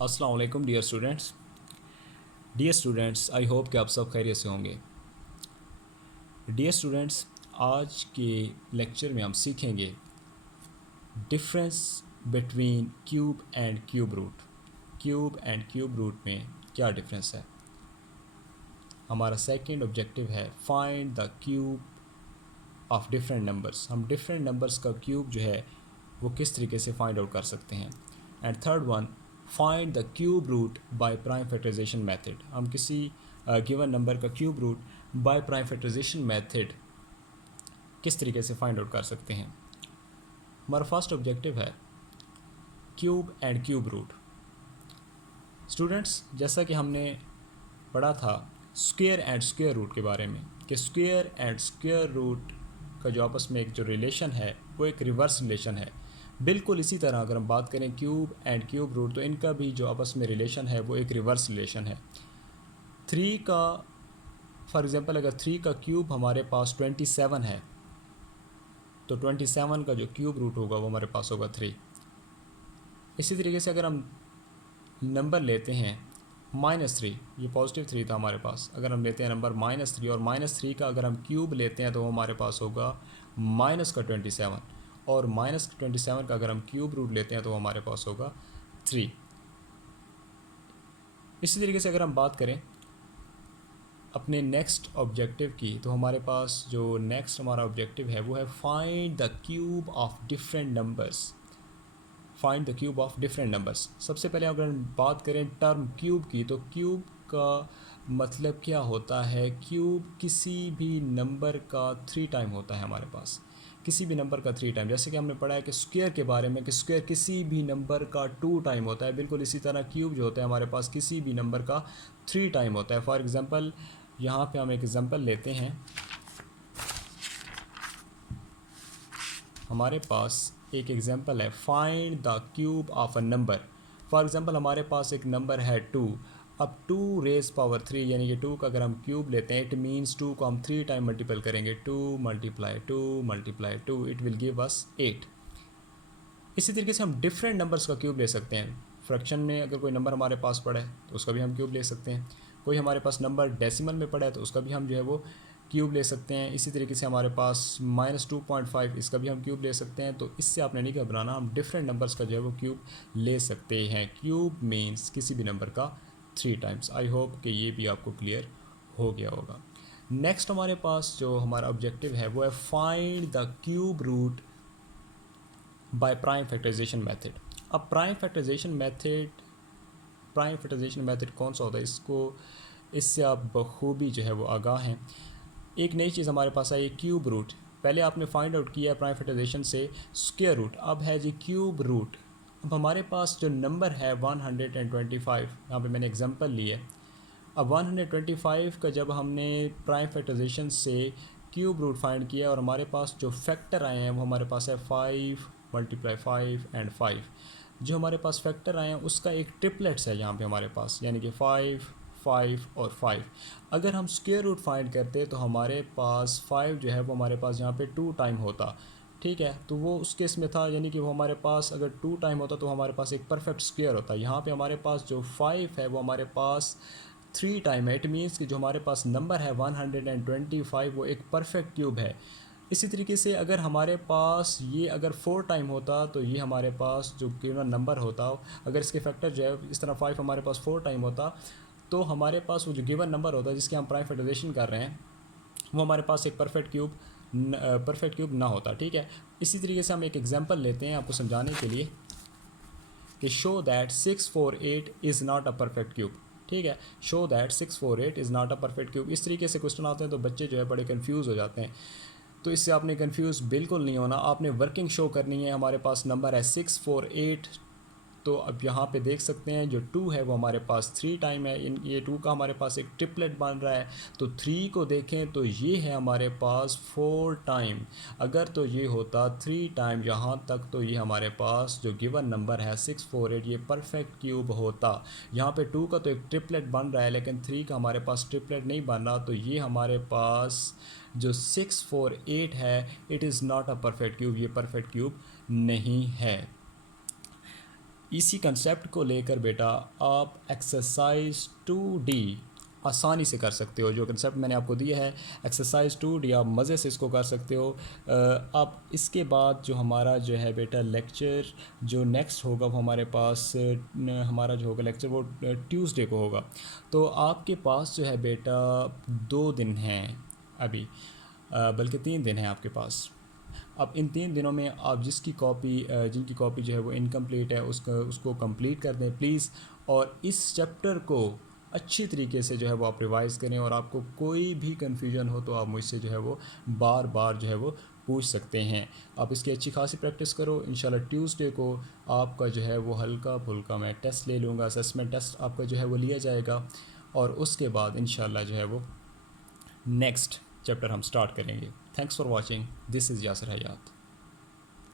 अस्सलाम वालेकुम dear students I hope कि आप सब खैरियत से होंगे। डियर स्टूडेंट्स, आज के लेक्चर में हम सीखेंगे difference between cube and cube root. Cube and cube root में क्या डिफरेंस है। हमारा सेकंड ऑब्जेक्टिव है find the cube of different numbers. हम डिफरेंट नंबर्स का क्यूब जो है वो किस तरीके से फाइंड आउट कर सकते हैं। And third one, find the cube root by prime factorisation method. हम किसी गिवन नंबर का cube root by prime factorisation method किस तरीके से फाइंड आउट कर सकते हैं। हमारा फर्स्ट ऑब्जेक्टिव है cube and cube root. Students, जैसा कि हमने पढ़ा था स्क्वायर एंड स्क्वायर रूट के बारे में कि स्क्वायर एंड स्क्वायर रूट का जो आपस में एक जो रिलेशन है वो एक रिवर्स रिलेशन है। बिल्कुल इसी तरह अगर हम बात करें क्यूब एंड क्यूब रूट तो इनका भी जो आपस में रिलेशन है वो एक रिवर्स रिलेशन है। 3 का फॉर एग्ज़ाम्पल अगर 3 का क्यूब हमारे पास 27 है तो 27 का जो क्यूब रूट होगा वो हमारे पास होगा 3। इसी तरीके से अगर हम नंबर लेते हैं -3, ये पॉजिटिव 3 था हमारे पास, अगर हम लेते हैं नंबर -3 और -3 का अगर हम क्यूब लेते हैं तो वो हमारे पास होगा -27 और -27 का अगर हम क्यूब रूट लेते हैं तो वो हमारे पास होगा 3। इसी तरीके से अगर हम बात करें अपने नेक्स्ट ऑब्जेक्टिव की तो हमारे पास जो नेक्स्ट हमारा ऑब्जेक्टिव है वो है find the cube of different numbers. Find the cube of different numbers. सबसे पहले अगर हम बात करें टर्म क्यूब की तो क्यूब का मतलब क्या होता है। क्यूब किसी भी नंबर का 3 टाइम होता है हमारे पास, किसी भी नंबर का 3 टाइम। जैसे कि हमने पढ़ा है कि स्क्वायर के बारे में कि स्क्वायर किसी भी नंबर का 2 टाइम होता है, बिल्कुल इसी तरह क्यूब जो होता है हमारे पास किसी भी नंबर का 3 टाइम होता है। फॉर एग्ज़ाम्पल यहाँ पे हम एक एग्ज़ाम्पल लेते हैं। हमारे पास एक एग्जांपल है find the cube of a number. For example हमारे पास एक नंबर है 2। अब 2 रेज़ पावर 3 यानी कि 2 का अगर हम क्यूब लेते हैं इट मीन्स 2 को हम 3 टाइम मल्टीपल करेंगे। 2 × 2 × 2 इट विल गिव अस 8। इसी तरीके से हम डिफरेंट नंबर्स का क्यूब ले सकते हैं। फ्रैक्शन में अगर कोई नंबर हमारे पास पड़ा है तो उसका भी हम क्यूब ले सकते हैं। कोई हमारे पास नंबर डेसिमल में पड़ा है तो उसका भी हम जो है वो क्यूब ले सकते हैं। इसी तरीके से हमारे पास -2.5 इसका भी हम क्यूब ले सकते हैं। तो इससे आपने नहीं घबराना, हम डिफरेंट नंबर्स का जो है वो क्यूब ले सकते हैं। क्यूब मीन्स किसी भी नंबर का 3 टाइम्स। आई होप कि ये भी आपको क्लियर हो गया होगा। नेक्स्ट हमारे पास जो हमारा ऑब्जेक्टिव है वो है find the cube root by prime factorisation method. अब प्राइम फैक्टराइजेशन मेथड कौन सा होता है, इससे आप बखूबी जो है वो आगाह हैं। एक नई चीज़ हमारे पास आई है क्यूब रूट। पहले आपने फाइंड आउट किया प्राइम फैक्टराइजेशन से स्क्वायर रूट, अब है जी क्यूब रूट। अब हमारे पास जो नंबर है 125, यहाँ पे मैंने एग्जांपल ली है। अब 125 का जब हमने प्राइम फैक्टराइजेशन से क्यूब रूट फाइंड किया और हमारे पास जो फैक्टर आए हैं वो हमारे पास है 5 × 5 एंड 5। जो हमारे पास फैक्टर आए हैं उसका एक ट्रिपलेट्स है यहाँ पे हमारे पास, यानी कि 5, 5 और 5। अगर हम स्क्वायर रूट फाइंड करते तो हमारे पास 5 जो है वो हमारे पास यहाँ पे 2 टाइम होता। ठीक है, तो वो उस केस में था, यानी कि वो हमारे पास अगर 2 टाइम होता तो हमारे पास एक परफेक्ट स्क्वायर होता। यहाँ पे हमारे पास जो 5 है वो हमारे पास 3 टाइम है। इट मीन्स कि जो हमारे पास नंबर है 125 वो एक परफेक्ट क्यूब है। इसी तरीके से अगर हमारे पास ये अगर 4 टाइम होता तो ये हमारे पास जो गिवन नंबर होता, अगर इसके फैक्टर जो है इस तरह 5 हमारे पास 4 टाइम होता तो हमारे पास वो जो गिवन नंबर होता है जिसके हम प्राइम फैक्टराइजेशन कर रहे हैं वो हमारे पास एक परफेक्ट क्यूब ना होता। ठीक है, इसी तरीके से हम एक एग्जांपल लेते हैं आपको समझाने के लिए कि show that 648 is not a perfect cube. ठीक है, show that 648 is not a perfect cube. इस तरीके से क्वेश्चन आते हैं तो बच्चे जो है बड़े कंफ्यूज हो जाते हैं। तो इससे आपने कंफ्यूज बिल्कुल नहीं होना, आपने वर्किंग शो करनी है। हमारे पास नंबर है 648, तो अब यहाँ पे देख सकते हैं जो 2 है वो हमारे पास 3 टाइम है। इन ये 2 का हमारे पास एक ट्रिपलेट बन रहा है। तो 3 को देखें तो ये है हमारे पास 4 टाइम। अगर तो ये होता 3 टाइम यहाँ तक तो ये हमारे पास जो गिवन नंबर है 648 ये परफेक्ट क्यूब होता। यहाँ पे 2 का तो एक ट्रिपलेट बन रहा है लेकिन 3 का हमारे पास ट्रिपलेट नहीं बन रहा, तो ये हमारे पास जो 648 है it is not a perfect cube, ये परफेक्ट क्यूब नहीं है। इसी कंसेप्ट को लेकर बेटा आप एक्सरसाइज 2D आसानी से कर सकते हो। जो कंसेप्ट मैंने आपको दिया है एक्सरसाइज 2D आप मज़े से इसको कर सकते हो। अब इसके बाद जो हमारा जो है बेटा लेक्चर जो नेक्स्ट होगा वो हमारे पास हमारा जो होगा लेक्चर वो ट्यूसडे को होगा। तो आपके पास जो है बेटा 2 दिन हैं अभी, बल्कि 3 दिन हैं आपके पास। अब इन 3 दिनों में आप जिनकी कॉपी जो है वो इनकम्प्लीट है उसको कंप्लीट कर दें प्लीज़। और इस चैप्टर को अच्छी तरीके से जो है वो आप रिवाइज़ करें, और आपको कोई भी कन्फ्यूजन हो तो आप मुझसे जो है वो बार बार जो है वो पूछ सकते हैं। आप इसकी अच्छी खासी प्रैक्टिस करो। इंशाल्लाह ट्यूसडे को आपका जो है वो हल्का फुल्का मैं टेस्ट ले लूँगा, असेसमेंट टेस्ट आपका जो है वो लिया जाएगा, और उसके बाद इंशाल्लाह जो है वो नेक्स्ट चैप्टर हम स्टार्ट करेंगे। Thanks for watching, this is Yasir Hayat.